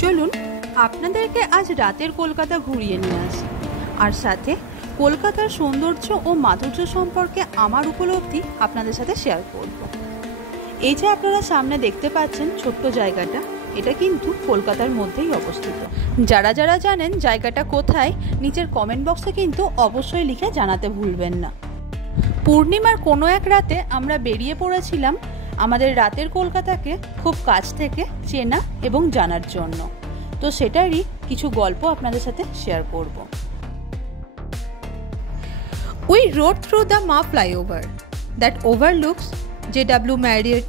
চলুন আপনাদেরকে আজ রাতের কলকাতা ঘুরিয়ে নিয়ে আসি, আর সাথে কলকাতার সৌন্দর্য ও মাধুর্য সম্পর্কে আমার উপলব্ধি আপনাদের সাথে শেয়ার করব। এই যে আপনারা সামনে দেখতে পাচ্ছেন ছোট্ট জায়গাটা, এটা কিন্তু কলকাতার মধ্যেই অবস্থিত। যারা যারা জানেন জায়গাটা কোথায়, নিচের কমেন্ট বক্সে কিন্তু অবশ্যই লিখে জানাতে ভুলবেন না। পূর্ণিমার কোনো এক রাতে আমরা বেরিয়ে পড়েছিলাম আমাদের রাতের কলকাতাকে খুব কাছ থেকে চেনা এবং জানার জন্য। তো সেটারই কিছু গল্প আপনাদের সাথে শেয়ার করব। We rode through the Ma flyover that overlooks JW Marriott,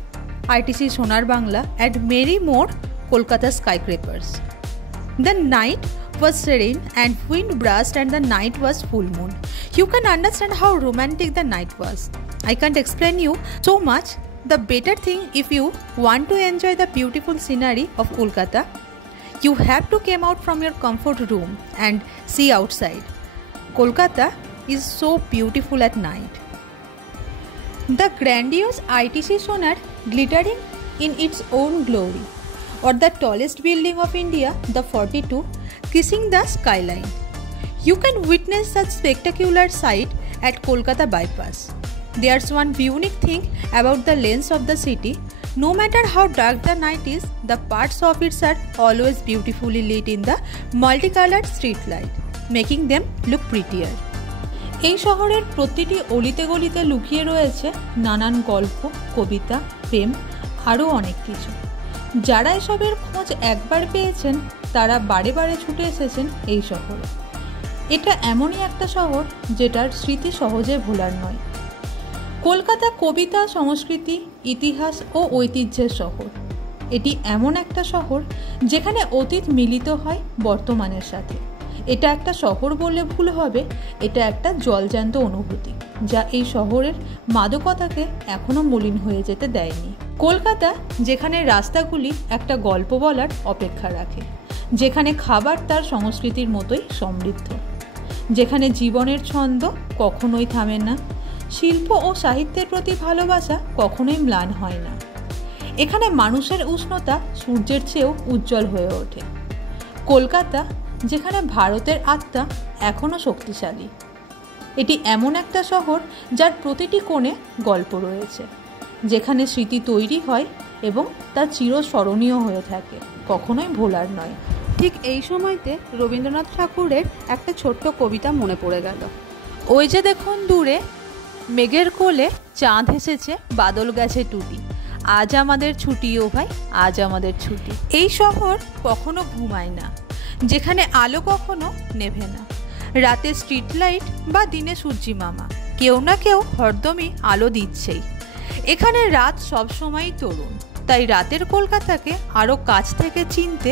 ITC Sonar Bangla and many more Kolkata skyscrapers. The night was serene and wind brushed and the night was full moon. You can understand how romantic the night was. I can't explain you so much. The better thing, if you want to enjoy the beautiful scenery of Kolkata, you have to come out from your comfort room and see outside. Kolkata is so beautiful at night. The grandiose ITC Sonar glittering in its own glory, or the tallest building of India, the 42, kissing the skyline. You can witness such spectacular sight at Kolkata bypass. There's one unique thing about the lens of the city. No matter how dark the night is, the parts of it are always beautifully lit in the multicolored street light, making them look prettier. এই শহরের প্রতিটি অলিতে গলিতে লুকিয়ে রয়েছে নানান গল্প, কবিতা, প্রেম, আরও অনেক কিছু। যারা এসবের খোঁজ একবার পেয়েছেন তারা বারে বারে ছুটে এসেছেন এই শহরে। এটা এমনই একটা শহর যেটার স্মৃতি সহজে ভোলার নয়। কলকাতা কবিতা, সংস্কৃতি, ইতিহাস ও ঐতিহ্যের শহর। এটি এমন একটা শহর যেখানে অতীত মিলিত হয় বর্তমানের সাথে। এটা একটা শহর বললে ভুল হবে, এটা একটা জলজ্যান্ত অনুভূতি যা এই শহরের মাদকতাকে এখনো মলিন হয়ে যেতে দেয়নি। কলকাতা যেখানে রাস্তাগুলি একটা গল্প বলার অপেক্ষা রাখে, যেখানে খাবার তার সংস্কৃতির মতোই সমৃদ্ধ, যেখানে জীবনের ছন্দ কখনোই থামে না, শিল্প ও সাহিত্যের প্রতি ভালোবাসা কখনোই ম্লান হয় না। এখানে মানুষের উষ্ণতা সূর্যের চেয়েও উজ্জ্বল হয়ে ওঠে। কলকাতা যেখানে ভারতের আত্মা এখনও শক্তিশালী। এটি এমন একটা শহর যার প্রতিটি কোণে গল্প রয়েছে, যেখানে স্মৃতি তৈরি হয় এবং তা চিরস্মরণীয় হয়ে থাকে, কখনোই ভোলার নয়। ঠিক এই সময়তে রবীন্দ্রনাথ ঠাকুরের একটা ছোট্ট কবিতা মনে পড়ে গেল। ওই যে দেখুন দূরে মেঘের কোলে চাঁদ এসেছে, বাদল গেছে টুটি, আজ আমাদের ছুটি ও ভাই, আজ আমাদের ছুটি। এই শহর কখনো ঘুমায় না, যেখানে আলো কখনো নেভে না। রাতে স্ট্রিট লাইট বা দিনে সূর্যি মামা, কেউ না কেউ হরদমই আলো দিচ্ছেই। এখানে রাত সবসময়ই তরুণ, তাই রাতের কলকাতাকে আরও কাছ থেকে চিনতে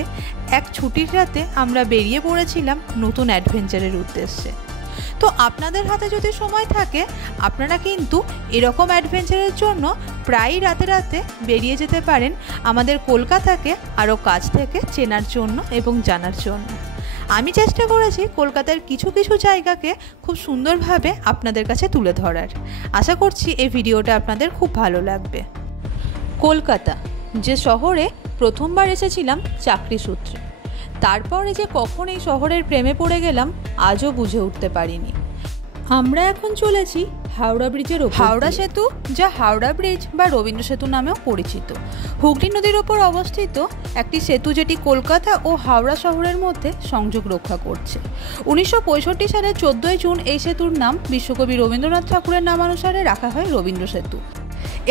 এক ছুটির রাতে আমরা বেরিয়ে পড়েছিলাম নতুন অ্যাডভেঞ্চারের উদ্দেশ্যে। তো আপনাদের হাতে যদি সময় থাকে, আপনারা কিন্তু এরকম অ্যাডভেঞ্চারের জন্য প্রায়ই রাতে রাতে বেরিয়ে যেতে পারেন আমাদের কলকাতাকে আরও কাছ থেকে চেনার জন্য এবং জানার জন্য। আমি চেষ্টা করেছি কলকাতার কিছু কিছু জায়গাকে খুব সুন্দরভাবে আপনাদের কাছে তুলে ধরার। আশা করছি এই ভিডিওটা আপনাদের খুব ভালো লাগবে। কলকাতা, যে শহরে প্রথমবার এসেছিলাম চাকরি সূত্রে, তারপরে যে কখন এই শহরের প্রেমে পড়ে গেলাম আজও বুঝে উঠতে পারিনি। আমরা এখন চলেছি হাওড়া ব্রিজের ওপর। হাওড়া সেতু, যা হাওড়া ব্রিজ বা রবীন্দ্র সেতু নামেও পরিচিত, হুগলি নদীর ওপর অবস্থিত একটি সেতু যেটি কলকাতা ও হাওড়া শহরের মধ্যে সংযোগ রক্ষা করছে। 1965 সালে 14 জুন এই সেতুর নাম বিশ্বকবি রবীন্দ্রনাথ ঠাকুরের নামানুসারে রাখা হয় রবীন্দ্র সেতু।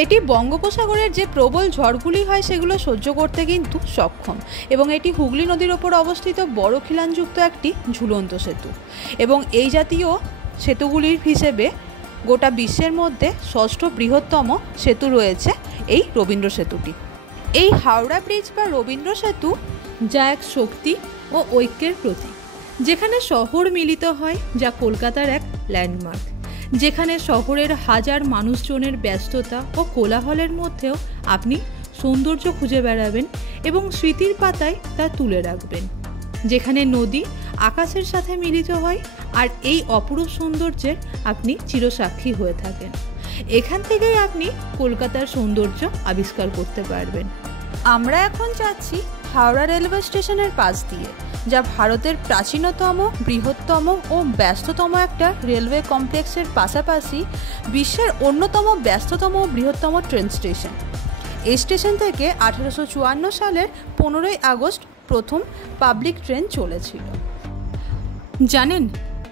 এটি বঙ্গোপসাগরের যে প্রবল ঝড়গুলি হয় সেগুলো সহ্য করতে কিন্তু সক্ষম, এবং এটি হুগলি নদীর ওপর অবস্থিত বড় খিলানযুক্ত একটি ঝুলন্ত সেতু, এবং এই জাতীয় সেতুগুলির হিসেবে গোটা বিশ্বের মধ্যে 6ষ্ঠ বৃহত্তম সেতু রয়েছে এই রবীন্দ্র সেতুটি। এই হাওড়া ব্রিজ বা রবীন্দ্র সেতু, যা এক শক্তি ও ঐক্যের প্রতীক, যেখানে শহর মিলিত হয়, যা কলকাতার এক ল্যান্ডমার্ক, যেখানে শহরের হাজার মানুষজনের ব্যস্ততা ও কোলাহলের মধ্যেও আপনি সৌন্দর্য খুঁজে বেড়াবেন এবং স্মৃতির পাতায় তা তুলে রাখবেন, যেখানে নদী আকাশের সাথে মিলিত হয় আর এই অপরূপ সৌন্দর্যের আপনি চিরসাক্ষী হয়ে থাকেন। এখান থেকেই আপনি কলকাতার সৌন্দর্য আবিষ্কার করতে পারবেন। আমরা এখন যাচ্ছি হাওড়া রেলওয়ে স্টেশনের পাশ দিয়ে, যা ভারতের প্রাচীনতম, বৃহত্তম ও ব্যস্ততম একটা রেলওয়ে কমপ্লেক্সের পাশাপাশি বিশ্বের অন্যতম ব্যস্ততম ও বৃহত্তম ট্রেন স্টেশন। এই স্টেশন থেকে 1854 সালের 15ই আগস্ট প্রথম পাবলিক ট্রেন চলেছিল। জানেন,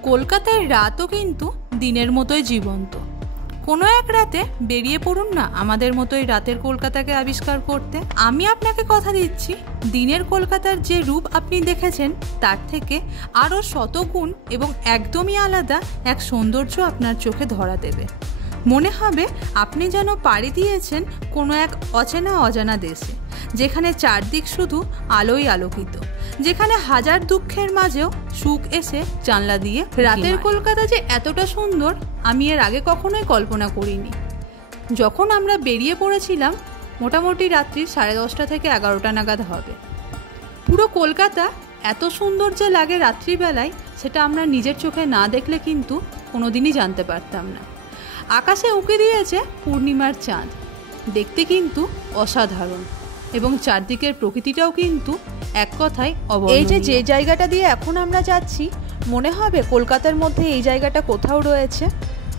কলকাতায় রাতও কিন্তু দিনের মতোই জীবন্ত। কোনো এক রাতে বেরিয়ে পড়ুন না আমাদের মতোই রাতের কলকাতাকে আবিষ্কার করতে। আমি আপনাকে কথা দিচ্ছি, দিনের কলকাতার যে রূপ আপনি দেখেছেন তার থেকে আরও শতগুণ এবং একদমই আলাদা এক সৌন্দর্য আপনার চোখে ধরা দেবে। মনে হবে আপনি যেন পাড়ি দিয়েছেন কোনো এক অচেনা অজানা দেশে, যেখানে চারদিক শুধু আলোই আলোকিত, যেখানে হাজার দুঃখের মাঝেও সুখ এসে জানলা দিয়ে। রাতের কলকাতা যে এতটা সুন্দর আমি এর আগে কখনোই কল্পনা করিনি। যখন আমরা বেরিয়ে পড়েছিলাম মোটামুটি রাত্রি 10:30 থেকে 11টা নাগাদ হবে। পুরো কলকাতা এত সুন্দর যে লাগে রাত্রিবেলায়, সেটা আমরা নিজের চোখে না দেখলে কিন্তু কোনোদিনই জানতে পারতাম না। আকাশে উঁকি দিয়েছে পূর্ণিমার চাঁদ, দেখতে কিন্তু অসাধারণ, এবং চারদিকের প্রকৃতিটাও কিন্তু এক কথায় অবর্ণনীয়। এই যে জায়গাটা দিয়ে এখন আমরা যাচ্ছি, মনে হবে কলকাতার মধ্যে এই জায়গাটা কোথাও রয়েছে,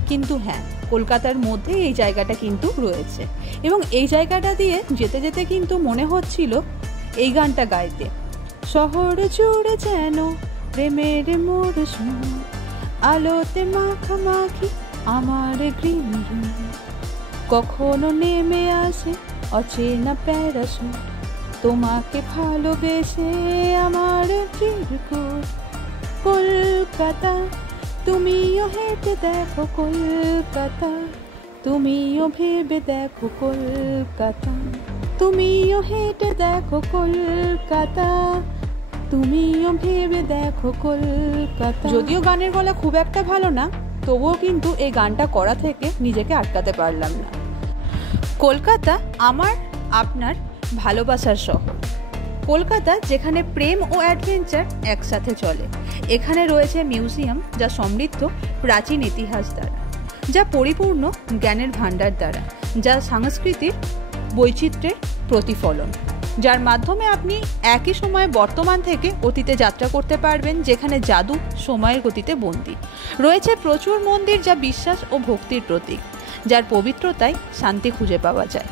কিন্তু হ্যাঁ, কলকাতার মধ্যে এই জায়গাটা কিন্তু রয়েছে। এবং এই জায়গাটা দিয়ে যেতে যেতে কিন্তু মনে হচ্ছিল এই গানটা গাইতে, শহর জুড়ে যেন প্রেমের মোড় শুন, আলোতে মাখামাখি আমার গ্রিন রুম, কখনো নেমে আসে অচেনা প্যারাসুট, তোমাকে ভালোবেসে আমার চিরকুট, কলকাতা তুমিও হেঁটে দেখো কলকাতা, তুমিও ভেবে দেখো কলকাতা, তুমিও হেঁটে দেখো কলকাতা, তুমিও ভেবে দেখো কলকাতা। যদিও গানের গলা খুব একটা ভালো না, তবুও কিন্তু এই গানটা করা থেকে নিজেকে আটকাতে পারলাম না। কলকাতা আমার আপনার ভালোবাসার শহর। কলকাতা যেখানে প্রেম ও অ্যাডভেঞ্চার একসাথে চলে। এখানে রয়েছে মিউজিয়াম, যা সমৃদ্ধ প্রাচীন ইতিহাস দ্বারা, যা পরিপূর্ণ জ্ঞানের ভাণ্ডার দ্বারা, যা সাংস্কৃতিক বৈচিত্র্যের প্রতিফলন, যার মাধ্যমে আপনি একই সময়ে বর্তমান থেকে অতীতে যাত্রা করতে পারবেন, যেখানে জাদু সময়ের গতিতে বন্দী। রয়েছে প্রচুর মন্দির, যা বিশ্বাস ও ভক্তির প্রতীক, যার পবিত্রতায় শান্তি খুঁজে পাওয়া যায়।